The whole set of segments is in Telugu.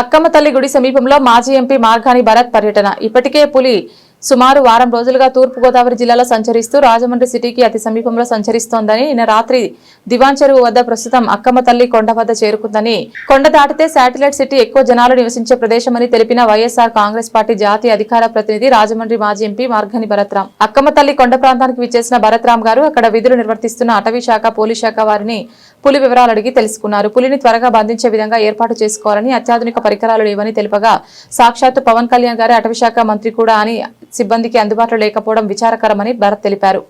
అక్కమ్మ తల్లి గుడి సమీపంలో మాజీ ఎంపీ మార్గాని భరత్ పర్యటన. ఇప్పటికే పులి సుమారు వారం రోజులుగా తూర్పు గోదావరి జిల్లాలో సంచరిస్తూ రాజమండ్రి సిటీకి అతి సమీపంలో సంచరిస్తోందని నిన్న రాత్రి దివాన్ చెరువు వద్ద ప్రస్తుతం అక్కమ్మ తల్లి కొండ వద్ద చేరుకుందని. కొండ దాటితే శాటిలైట్ సిటీ ఎక్కువ జనాలు నివసించే ప్రదేశమని తెలిపిన వైఎస్ఆర్ కాంగ్రెస్ పార్టీ జాతీయ అధికార ప్రతినిధి రాజమండ్రి మాజీ ఎంపీ మార్గని భరత్రాం అక్కమ్మ తల్లి కొండ ప్రాంతానికి విచ్చేసిన భరత్రాం గారు అక్కడ విధులు నిర్వర్తిస్తున్న అటవీ శాఖ పోలీస్ శాఖ వారిని పులి వివరాలు అడిగి తెలుసుకున్నారు. పులిని త్వరగా బంధించే విధంగా ఏర్పాటు చేసుకోవాలని అత్యాధునిక పరికరాలు లేవని తెలుపగా సాక్షాత్తు పవన్ కళ్యాణ్ గారి అటవీ శాఖ మంత్రి కూడా అని సిబ్బందికి అందుబాటులో లేకపోవడం విచారకరమని భరత్ తెలిపారు.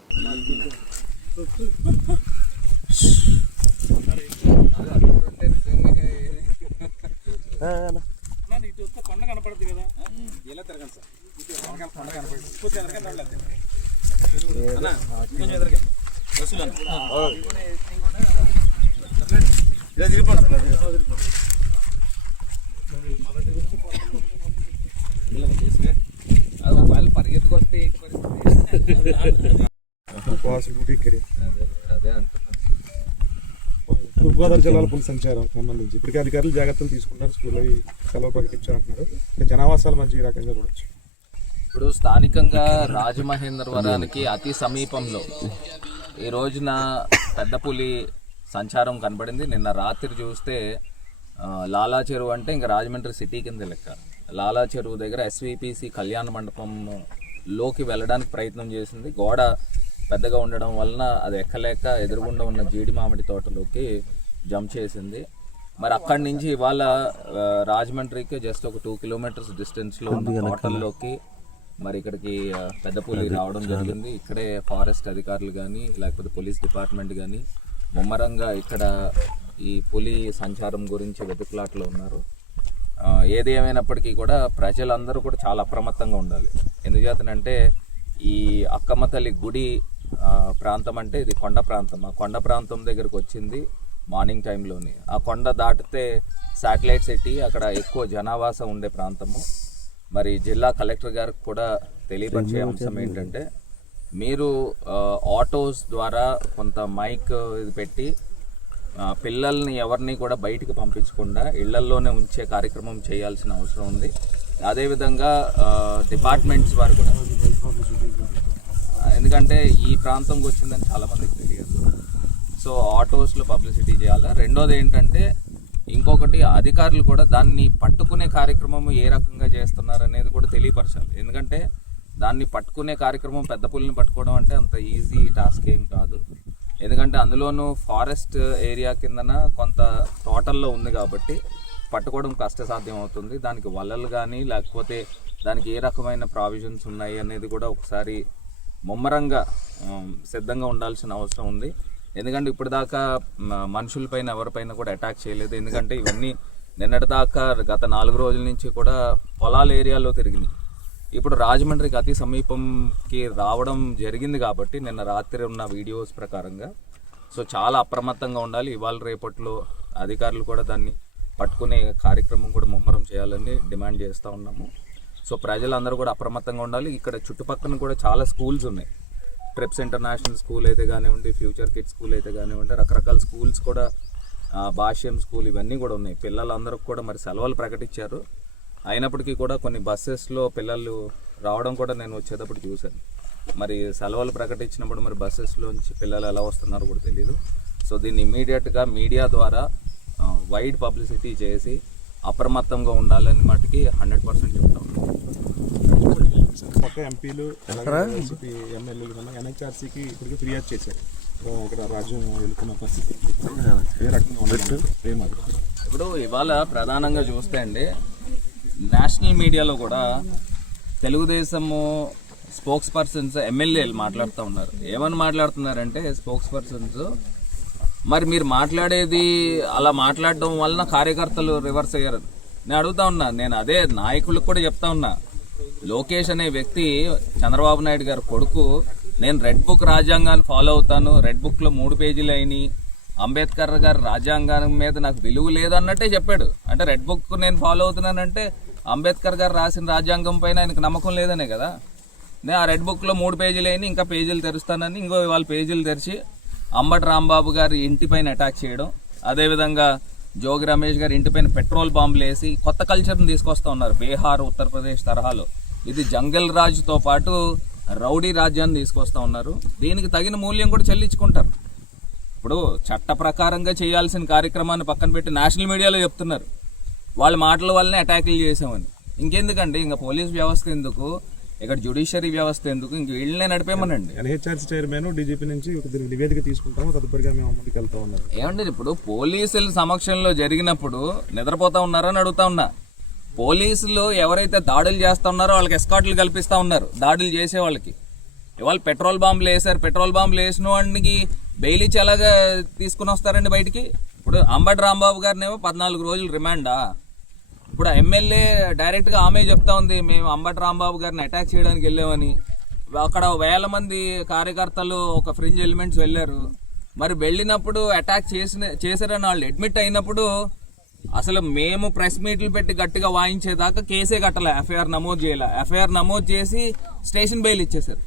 పరిగెత్తుకొస్తే ఏంటి పరిస్థితి ఉపవాసం డ్యూటీ ఇక్కడే అదే అదే అంటున్నాను తూర్పుగోదావరి జిల్లాల పులి సంచారం సంబంధించి. ఇప్పటికే అధికారులు జాగ్రత్తలు తీసుకున్నారు. స్కూల్లో సెలవు ప్రకటించారంటున్నారు జనావాసాల మధ్య ఈ రకంగా చూడొచ్చు. ఇప్పుడు స్థానికంగా రాజమహేంద్రవరానికి అతి సమీపంలో ఈ రోజున పెద్ద పులి సంచారం కనబడింది. నిన్న రాత్రి చూస్తే లాలా చెరువు అంటే ఇంకా రాజమండ్రి సిటీ కింద లెక్క. లాలా చెరువు దగ్గర ఎస్విపిసి కళ్యాణ మండపం లోకి వెళ్ళడానికి ప్రయత్నం చేసింది. గోడ పెద్దగా ఉండడం వలన అది ఎక్కలేక ఎదురుగుండా ఉన్న జీడి మామిడి తోటలోకి జంప్ చేసింది. మరి అక్కడి నుంచి ఇవాళ రాజమండ్రికి జస్ట్ ఒక టూ కిలోమీటర్స్ డిస్టెన్స్లో ఉన్న తోటల్లోకి మరి ఇక్కడికి ఆ, పెద్ద పులి రావడం జరిగింది. ఇక్కడే ఫారెస్ట్ అధికారులు కానీ లేకపోతే పోలీస్ డిపార్ట్మెంట్ కానీ ముమ్మరంగా ఇక్కడ ఈ పులి సంచారం గురించి వెతుకులాట్లో ఉన్నారు. ఏది ఏమైనప్పటికీ కూడా ప్రజలందరూ కూడా చాలా అప్రమత్తంగా ఉండాలి. ఎందుచేతనంటే ఈ అక్కమ్మ తల్లి గుడి ప్రాంతం అంటే ఇది కొండ ప్రాంతం. ఆ కొండ ప్రాంతం దగ్గరకు వచ్చింది మార్నింగ్ టైంలోని. ఆ కొండ దాటితే శాటిలైట్ సిటీ అక్కడ ఎక్కువ జనావాసం ఉండే ప్రాంతము. మరి జిల్లా కలెక్టర్ గారికి కూడా తెలియపరిచే అంశం ఏంటంటే మీరు ఆటోస్ ద్వారా కొంత మైక్ ఇది పెట్టి పిల్లల్ని ఎవరిని కూడా బయటికి పంపించకుండా ఇళ్ళల్లోనే ఉంచే కార్యక్రమం చేయాల్సిన అవసరం ఉంది. అదేవిధంగా డిపార్ట్మెంట్స్ వారు కూడా. ఎందుకంటే ఈ ప్రాంతంకి వచ్చిందని చాలామందికి తెలియదు. సో ఆటోస్లో పబ్లిసిటీ చేయాలి? రెండోది ఏంటంటే ఇంకొకటి అధికారులు కూడా దాన్ని పట్టుకునే కార్యక్రమం ఏ రకంగా చేస్తున్నారు అనేది కూడా తెలియపరచాలి. ఎందుకంటే దాన్ని పట్టుకునే కార్యక్రమం పెద్ద పుల్లిని పట్టుకోవడం అంటే అంత ఈజీ టాస్క్ ఏం కాదు. ఎందుకంటే అందులోనూ ఫారెస్ట్ ఏరియా కిందన కొంత తోటల్లో ఉంది కాబట్టి పట్టుకోవడం కష్టసాధ్యం అవుతుంది దానికి వలలు కానీ లేకపోతే దానికి ఏ రకమైన ప్రావిజన్స్ ఉన్నాయి అనేది కూడా ఒకసారి ముమ్మరంగా సిద్ధంగా ఉండాల్సిన అవసరం ఉంది. ఎందుకంటే ఇప్పటిదాకా మనుషులపైన ఎవరిపైన కూడా అటాక్ చేయలేదు. ఎందుకంటే ఇవన్నీ నిన్నటిదాకా గత నాలుగు రోజుల నుంచి కూడా పొలాల ఏరియాలో తిరిగినాయి. ఇప్పుడు రాజమండ్రికి అతి సమీపంకి రావడం జరిగింది కాబట్టి నిన్న రాత్రి ఉన్న వీడియోస్ ప్రకారంగా. సో చాలా అప్రమత్తంగా ఉండాలి. ఇవాళ రేపట్లో అధికారులు కూడా దాన్ని పట్టుకునే కార్యక్రమం కూడా ముమ్మరం చేయాలని డిమాండ్ చేస్తూ ఉన్నాము. సో ప్రజలందరూ కూడా అప్రమత్తంగా ఉండాలి. ఇక్కడ చుట్టుపక్కల కూడా చాలా స్కూల్స్ ఉన్నాయి. ట్రిప్స్ ఇంటర్నేషనల్ స్కూల్ అయితే కానివ్వండి ఫ్యూచర్ కిడ్ స్కూల్ అయితే కానివ్వండి రకరకాల స్కూల్స్ కూడా భాష్యం స్కూల్ ఇవన్నీ కూడా ఉన్నాయి. పిల్లలందరికీ కూడా మరి సెలవులు ప్రకటించారు. అయినప్పటికీ కూడా కొన్ని బస్సెస్లో పిల్లలు రావడం కూడా నేను వచ్చేటప్పుడు చూశాను. మరి సెలవులు ప్రకటించినప్పుడు మరి బస్సెస్లోంచి పిల్లలు ఎలా వస్తున్నారో కూడా తెలియదు సో దీన్ని ఇమీడియట్గా మీడియా ద్వారా వైడ్ పబ్లిసిటీ చేసి అప్రమత్తంగా ఉండాలని మటుకి హండ్రెడ్ పర్సెంట్ చెప్తాం పక్క ఎంపీలు ఎమ్మెల్యేలు ఎన్హెచ్ఆర్సీకి ఇప్పటికే ఫిర్యాదు చేశారు. సో ఇక్కడ రాజ్యం వెళ్తున్న పరిస్థితి. ఏ రకంగా ఇప్పుడు ఇవాళ ప్రధానంగా చూస్తే అండి నేషనల్ మీడియాలో కూడా తెలుగుదేశము స్పోక్స్ పర్సన్స్ ఎమ్మెల్యేలు మాట్లాడుతూ ఉన్నారు. ఏమని మాట్లాడుతున్నారంటే స్పోక్స్ పర్సన్స్ మరి మీరు మాట్లాడేది అలా మాట్లాడడం వలన కార్యకర్తలు రివర్స్ అయ్యారు. నేను అడుగుతా ఉన్నా నేను అదే నాయకులకు కూడా చెప్తా ఉన్నా. లోకేష్ అనే వ్యక్తి చంద్రబాబు నాయుడు గారు కొడుకు నేను రెడ్ బుక్ రాజ్యాంగాన్ని ఫాలో అవుతాను రెడ్ బుక్లో మూడు పేజీలు అయినాయి. అంబేద్కర్ గారు రాజ్యాంగం మీద నాకు విలువ లేదన్నట్టే చెప్పాడు. అంటే రెడ్ బుక్ నేను ఫాలో అవుతున్నానంటే అంబేద్కర్ గారు రాసిన రాజ్యాంగం పైన ఆయనకు నమ్మకం లేదనే కదా. నేను ఆ రెడ్ బుక్లో మూడు పేజీలు అయినా ఇంకా పేజీలు తెరుస్తానని ఇంకో ఇవాళ పేజీలు తెరిచి అంబటి రాంబాబు గారి ఇంటి పైన అటాక్ చేయడం అదేవిధంగా జోగి రమేష్ గారి ఇంటిపైన పెట్రోల్ బాంబులు వేసి కొత్త కల్చర్ని తీసుకొస్తా ఉన్నారు బీహార్ ఉత్తరప్రదేశ్ తరహాలో. ఇది జంగల్ రాజుతో పాటు రౌడీ రాజ్యాన్ని తీసుకొస్తా ఉన్నారు. దీనికి తగిన మూల్యం కూడా చెల్లించుకుంటారు. ఇప్పుడు చట్ట ప్రకారంగా చేయాల్సిన కార్యక్రమాన్ని పక్కన పెట్టి నేషనల్ మీడియాలో చెప్తున్నారు. వాళ్ళ మాటల వల్లనే అటాకులు చేసామని ఇంకెందుకండి? ఇంకా పోలీస్ వ్యవస్థ ఎందుకు? ఇక్కడ జ్యుడిషియరీ వ్యవస్థ ఎందుకు? ఇంక వీళ్ళనే నడిపేమనండి ఎన్హెచ్ఆర్సీ చైర్మన్ డీజీపీ నుంచి నివేదిక తీసుకుంటాము. తదుపరిగా మేము ముందుకు వెళ్తా ఉన్నారు ఏమండి ఇప్పుడు పోలీసుల సమక్షంలో జరిగినప్పుడు నిద్రపోతా ఉన్నారని అడుగుతా ఉన్నా. పోలీసులు ఎవరైతే దాడులు చేస్తా ఉన్నారో వాళ్ళకి ఎస్కాట్లు కల్పిస్తా ఉన్నారు. దాడులు చేసే వాళ్ళకి. ఇవాళ పెట్రోల్ బాంబులు వేసారు పెట్రోల్ బాంబులు వేసిన వాడికి బెయిల్ ఇచ్చి ఎలాగా తీసుకుని వస్తారండి బయటికి? ఇప్పుడు అంబటి రాంబాబు గారినేమో పద్నాలుగు రోజులు రిమాండా. ఇప్పుడు ఎమ్మెల్యే డైరెక్ట్గా ఆమె చెప్తా ఉంది మేము అంబటి రాంబాబు గారిని అటాక్ చేయడానికి వెళ్ళామని. అక్కడ వేల మంది కార్యకర్తలు ఒక ఫ్రింజ్ ఎలిమెంట్స్ వెళ్ళారు. మరి వెళ్ళినప్పుడు అటాక్ చేసిన చేశారని వాళ్ళు అడ్మిట్ అయినప్పుడు అసలు మేము ప్రెస్ మీట్లు పెట్టి గట్టిగా వాయించేదాకా కేసే కట్టలే ఎఫ్ఐఆర్ నమోదు చేయలే. ఎఫ్ఐఆర్ నమోదు చేసి స్టేషన్ బెయిల్ ఇచ్చేశారు.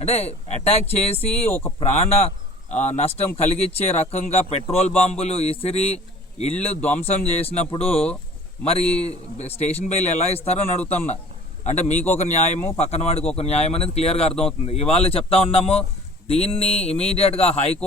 అంటే అటాక్ చేసి ఒక ప్రాణ నష్టం కలిగించే రకంగా పెట్రోల్ బాంబులు ఇసిరి ఇళ్ళు ధ్వంసం చేసినప్పుడు మరి స్టేషన్ బెయిల్ ఎలా ఇస్తారో అని అడుగుతున్నా. అంటే మీకు ఒక న్యాయము పక్కన వాడికి ఒక న్యాయం అనేది క్లియర్గా అర్థమవుతుంది. ఇవాళ చెప్తా ఉన్నాము దీన్ని ఇమీడియట్గా హైకోర్టు